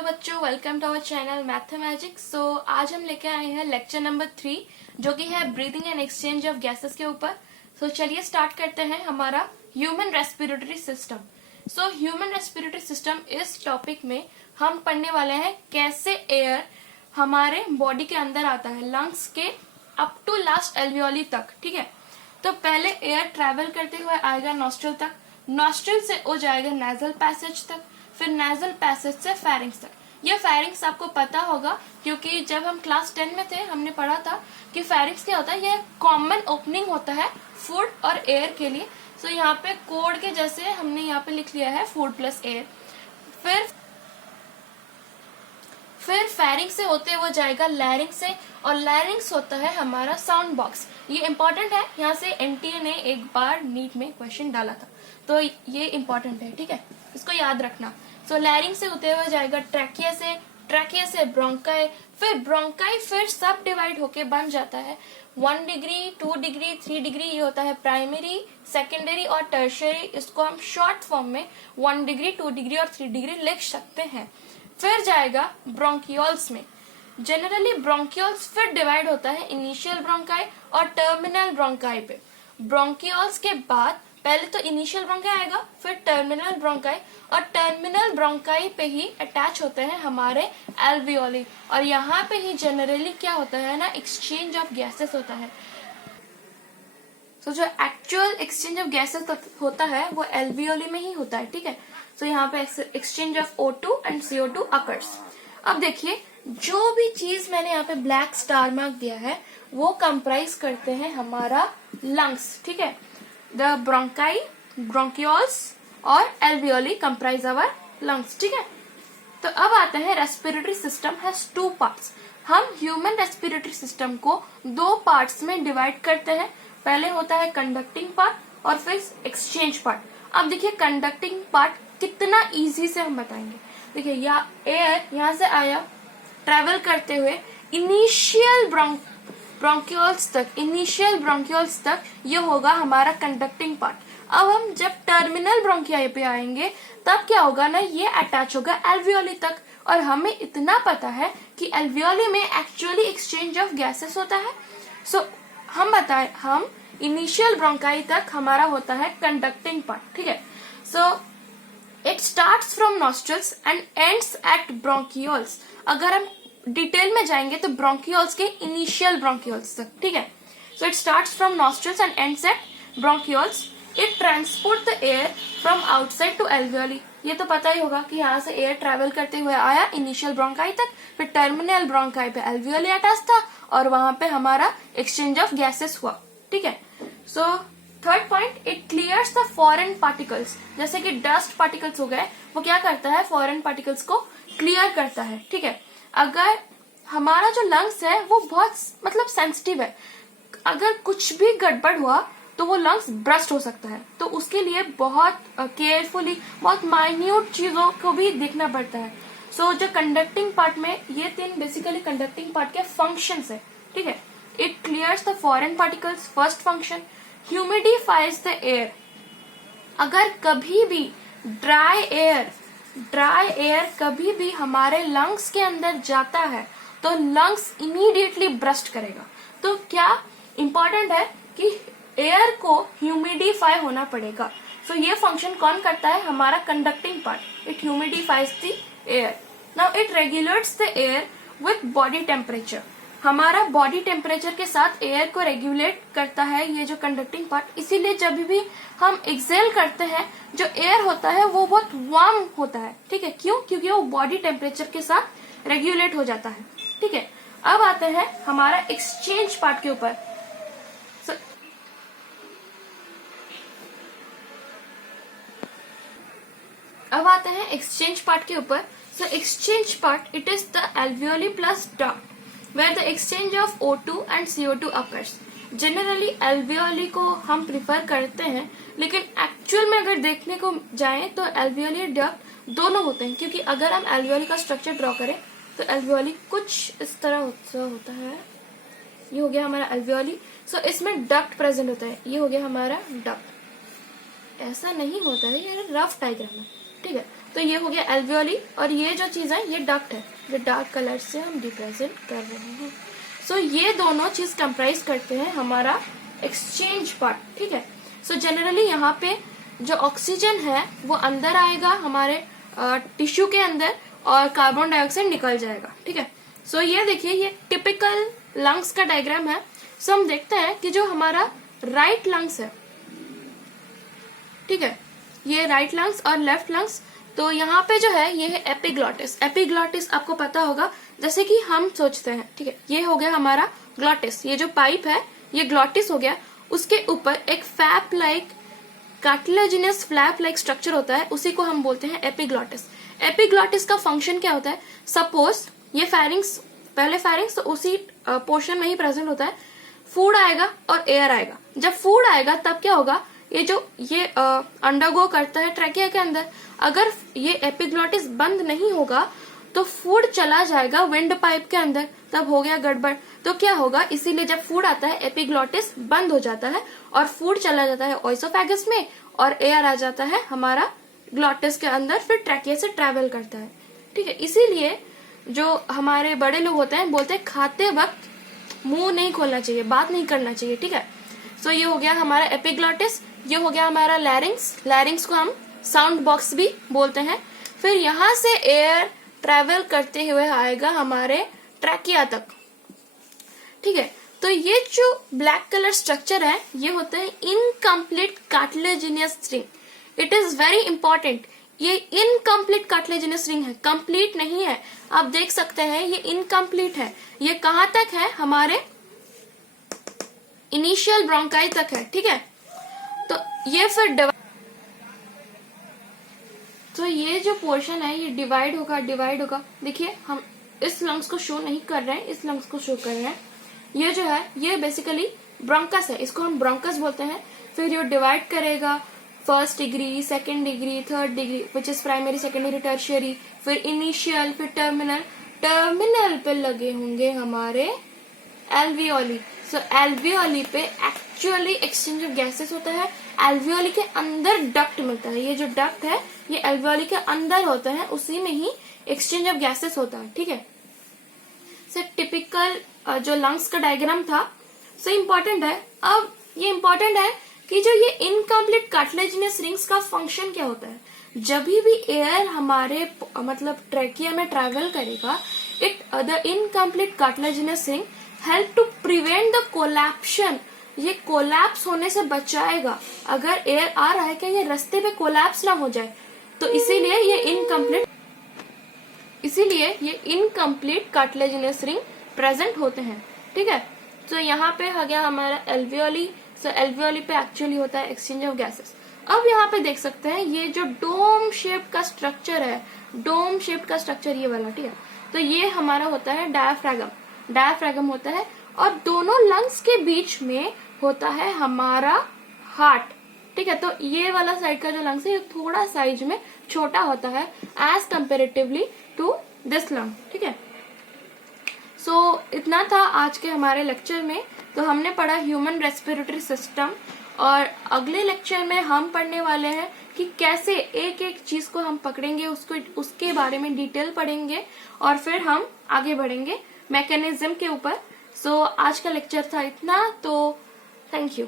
Hello बच्चों, welcome to our channel मैथमेजिक। सो आज हम लेके आए हैं लेक्चर नंबर 3 जो कि है breathing and exchange of gases के ऊपर। सो चलिए स्टार्ट करते हैं हमारा human respiratory system. So human respiratory system इस टॉपिक में हम पढ़ने वाले हैं कैसे एयर हमारे बॉडी के अंदर आता है, लंग्स के अप टू लास्ट एल्वियोली तक। ठीक है, तो पहले एयर ट्रेवल करते हुए आएगा नॉस्ट्रल तक, नॉस्ट्रल से वो जाएगा नेजल पैसेज तक, फिर नेजल पैसेज से फेरिंग्स तक। ये फेरिंग्स आपको पता होगा क्योंकि जब हम क्लास 10 में थे हमने पढ़ा था कि फेरिंग्स क्या होता है। ये कॉमन ओपनिंग होता है फूड और एयर के लिए। सो यहाँ पे कोड के जैसे हमने यहाँ पे लिख लिया है फूड प्लस एयर। फिर फेरिंग से होते हुए जाएगा लैरिंग से, और लैरिंग्स होता है हमारा साउंड बॉक्स। ये इंपॉर्टेंट है, यहाँ से एनटीए ने एक बार नीट में क्वेश्चन डाला था, तो ये इंपॉर्टेंट है। ठीक है, इसको याद रखना। सो लैरिंग से होते हुए जाएगा ट्रैकिया से, ट्रैकिया से ब्रोंकाई, फिर ब्रोंकाई फिर सब डिवाइड होके बन जाता है 1 डिग्री 2 डिग्री 3 डिग्री। ये होता है प्राइमरी, सेकेंडरी और टर्शियरी। इसको हम शॉर्ट फॉर्म में 1 डिग्री 2 डिग्री और 3 डिग्री लिख सकते हैं। फिर जाएगा ब्रोंकियोल्स में। जनरली ब्रोंकियोल्स फिर डिवाइड होता है इनिशियल ब्रोंकाई और टर्मिनल ब्रोंकाई पे। ब्रोंकियोल्स के बाद पहले तो इनिशियल ब्रोंकाई आएगा, फिर टर्मिनल ब्रोंकाई, और टर्मिनल ब्रोंकाई पे ही अटैच होते हैं हमारे एल्वियोली। और यहाँ पे ही जनरली क्या होता है ना, एक्सचेंज ऑफ गैसेस होता है। जो एक्चुअल एक्सचेंज ऑफ गैसेस होता है वो एल्वियोली में ही होता है। ठीक है, तो यहाँ पे exchange of O2 and CO2 occurs. अब देखिए, जो भी चीज मैंने यहाँ पे ब्लैक स्टार मार्क दिया है वो कंप्राइज करते हैं हमारा लंग्स। ठीक है, द ब्रोंकाई, ब्रोंकियोल्स और एल्वियोली कंप्राइज अवर लंग्स। ठीक है, तो अब आते हैं रेस्पिरेटरी सिस्टम हैज 2 पार्ट्स। हम ह्यूमन रेस्पिरेटरी सिस्टम को 2 पार्ट्स में डिवाइड करते हैं। पहले होता है कंडक्टिंग पार्ट और फिर एक्सचेंज पार्ट। अब देखिए कंडक्टिंग पार्ट कितना इजी से हम बताएंगे। देखिए एयर यहाँ से आया ट्रेवल करते हुए इनिशियल ब्रोंकियोल्स तक, ये होगा हमारा कंडक्टिंग पार्ट। अब हम जब टर्मिनल ब्रोंकियाई पे आएंगे तब क्या होगा ना, ये अटैच होगा एल्वियोली तक। और हमें इतना पता है कि एल्वियोली में एक्चुअली एक्सचेंज ऑफ गैसेस होता है। सो हम इनिशियल ब्रोंकाई तक हमारा होता है कंडक्टिंग पार्ट। ठीक है, so it starts from nostrils and ends at bronchioles. अगर हम डिटेल में जाएंगे तो ब्रोंकियोल्स के इनिशियल ब्रोंकियोल्स तक। ठीक है, so it starts from nostrils and ends at bronchioles. It transport the air from outside to alveoli. ये तो पता ही होगा कि यहाँ से एयर ट्रेवल करते हुए आया इनिशियल ब्रोंकाई तक, फिर टर्मिनल ब्रोंकाई पे एल्वियोली अटैच था और वहां पे हमारा एक्सचेंज ऑफ गैसेस हुआ। ठीक है, so third point, it clears the foreign particles. जैसे कि डस्ट पार्टिकल्स हो गए, वो क्या करता है, फॉरेन पार्टिकल्स को क्लियर करता है। ठीक है, अगर हमारा जो लंग्स है वो बहुत सेंसिटिव है, अगर कुछ भी गड़बड़ हुआ तो वो लंग्स ब्रस्ट हो सकता है। तो उसके लिए बहुत केयरफुली, बहुत माइन्यूट चीजों को भी देखना पड़ता है। सो जो कंडक्टिंग पार्ट में ये 3 बेसिकली कंडक्टिंग पार्ट के फंक्शंस है। ठीक है, it clears the foreign particles, first function. Humidifies the air. अगर कभी भी ड्राई एयर कभी भी हमारे लंग्स के अंदर जाता है तो लंग्स इमीडिएटली ब्रस्ट करेगा। तो क्या इंपॉर्टेंट है कि एयर को ह्यूमिडिफाई होना पड़ेगा। सो ये फंक्शन कौन करता है, हमारा conducting part. It humidifies the air. Now it regulates the air with body temperature. हमारा बॉडी टेम्परेचर के साथ एयर को रेगुलेट करता है ये जो कंडक्टिंग पार्ट। इसीलिए जब भी हम एक्सेल करते हैं जो एयर होता है वो बहुत वार्म होता है। ठीक है, क्यों, क्योंकि वो बॉडी टेम्परेचर के साथ रेगुलेट हो जाता है। ठीक है, अब आते हैं हमारा एक्सचेंज पार्ट के ऊपर। अब आते हैं एक्सचेंज पार्ट के ऊपर। So exchange part, it is the alveoli plus duct where the exchange of O2 and CO2 occurs. Generally alveoli को हम प्रिफर करते हैं, लेकिन एक्चुअल में अगर देखने को जाएं तो एल्वियोली डक्ट दोनों होते हैं। क्योंकि अगर हम एल्वियोली का स्ट्रक्चर ड्रॉ करें तो एल्वियोली कुछ इस तरह होता है। ये हो गया हमारा एल्वियोली। सो इसमें डक्ट प्रेजेंट होता है, ये हो गया हमारा डक्ट। ऐसा नहीं होता है, ये रफ डायग्राम है। ठीक है, तो ये हो गया एल्वियोली, और ये जो चीज है ये डक्ट है, जो डार्क कलर से हम रिप्रेजेंट कर रहे हैं। सो ये दोनों चीज कंप्राइज करते हैं हमारा एक्सचेंज पार्ट, ठीक है। सो जनरली यहाँ पे जो ऑक्सीजन है वो अंदर आएगा हमारे टिश्यू के अंदर, और कार्बन डाइऑक्साइड निकल जाएगा, ठीक है। सो ये देखिए, ये टिपिकल लंग्स का डायग्राम है। सो हम देखते हैं कि जो हमारा राइट लंग्स है, ठीक है, ये राइट लंग्स और लेफ्ट लंग्स, तो यहाँ पे जो है ये है एपिग्लॉटिस। एपिग्लॉटिस आपको पता होगा, जैसे कि हम सोचते हैं, ठीक है, ये हो गया हमारा ग्लॉटिस, ये जो पाइप है ये ग्लॉटिस हो गया, उसके ऊपर एक fap like cartilaginous flap like structure होता है, उसी को हम बोलते हैं एपिग्लॉटिस। एपिग्लॉटिस का फंक्शन क्या होता है, सपोज ये फेरिंग्स, पहले फेरिंग्स तो उसी पोर्शन में ही प्रेजेंट होता है, फूड आएगा और एयर आएगा। जब फूड आएगा तब क्या होगा, ये जो ये अंडरगो करता है ट्रैकिया के अंदर, अगर ये एपिग्लॉटिस बंद नहीं होगा तो फूड चला जाएगा विंड पाइप के अंदर, तब हो गया गड़बड़। तो क्या होगा, इसीलिए जब फूड आता है एपिग्लॉटिस बंद हो जाता है और फूड चला जाता है ओइसोफेगस में, और एयर आ जाता है हमारा ग्लॉटिस के अंदर, फिर ट्रैकिया से ट्रेवल करता है, ठीक है। इसीलिए जो हमारे बड़े लोग होते हैं बोलते हैं खाते वक्त मुंह नहीं खोलना चाहिए, बात नहीं करना चाहिए, ठीक है। सो ये हो गया हमारा एपिग्लॉटिस, ये हो गया हमारा लैरिंग्स। लैरिंग्स को हम साउंड बॉक्स भी बोलते हैं। फिर यहाँ से एयर ट्रेवल करते हुए आएगा हमारे ट्रैकिया तक, ठीक है। तो ये जो ब्लैक कलर स्ट्रक्चर है ये होता है incomplete cartilaginous ring. It is very important, ये इनकम्प्लीट कार्टिलेजिनियस रिंग है, कंप्लीट नहीं है। आप देख सकते हैं ये इनकम्प्लीट है। ये कहाँ तक है, हमारे इनिशियल ब्रोंकाई तक है, ठीक है। तो ये फिर तो ये जो पोर्शन है ये डिवाइड होगा। देखिए हम इस लंग्स को शो नहीं कर रहे हैं, इस लंग्स को शो कर रहे हैं। ये जो है ये बेसिकली ब्रोंकस है, इसको हम ब्रोंकस बोलते हैं। फिर ये डिवाइड करेगा first degree, second degree, third degree, which is primary, secondary, tertiary, फिर इनिशियल, फिर टर्मिनल। टर्मिनल पे लगे होंगे हमारे एल्वियोली। सो एल्वियोली पे एक्चुअली एक्सचेंज ऑफ गैसेस होता है। एल्वियोली के अंदर डक्ट मिलता है, ये जो डक्ट है ये एल्वियोली के अंदर होता है, उसी में ही एक्सचेंज ऑफ गैसेस होता है, ठीक है। सो टिपिकल जो लंग्स का डायग्राम था, सो इम्पोर्टेंट है। अब ये इम्पोर्टेंट है कि जो ये इनकम्प्लीट कार्टिलेजिनस रिंग्स का फंक्शन क्या होता है। जब भी एयर हमारे मतलब ट्रैकिया में ट्रैवल करेगा, the incomplete cartilaginous ring help to prevent the collapsion, ये कोलैप्स होने से बचाएगा। अगर एयर आ रहा है क्या, ये रास्ते पे कोलैप्स ना हो जाए, तो इसीलिए ये इनकम्प्लीट कार्टिलेजिनस रिंग प्रेजेंट होते हैं, ठीक है। तो यहाँ पे आ गया हमारा एल्वियोली। सो एल्वियोली पे एक्चुअली होता है एक्सचेंज ऑफ गैसेस। अब यहाँ पे देख सकते हैं ये जो डोम शेप का स्ट्रक्चर है, डोम शेप का स्ट्रक्चर ये वाला, ठीक है। तो ये हमारा होता है डायाफ्रागम होता है, और दोनों लंग्स के बीच में होता है हमारा हार्ट, ठीक है। तो ये वाला साइड का जो लंग्स है ये थोड़ा साइज में छोटा होता है as comparatively to this lung, ठीक है। सो इतना था आज के हमारे लेक्चर में। तो हमने पढ़ा ह्यूमन रेस्पिरेटरी सिस्टम, और अगले लेक्चर में हम पढ़ने वाले हैं कि कैसे एक एक चीज को हम पकड़ेंगे, उसके बारे में डिटेल पढ़ेंगे, और फिर हम आगे बढ़ेंगे मैकेनिज्म के ऊपर। सो आज का लेक्चर था इतना, तो थैंक यू।